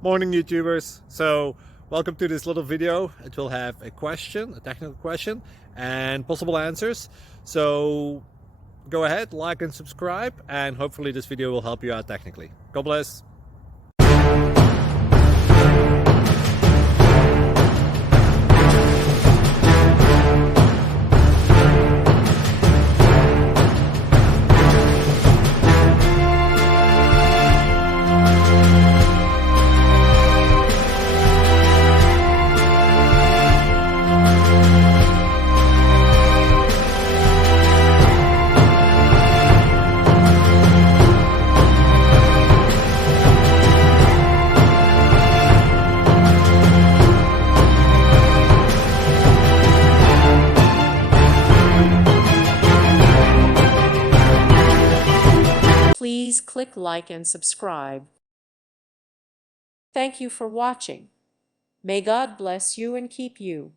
Morning YouTubers. So welcome to this little video. It will have a question, a technical question, and possible answers. So go ahead, like and subscribe, and hopefully this video will help you out technically. God bless. Please click like and subscribe. Thank you for watching. May God bless you and keep you.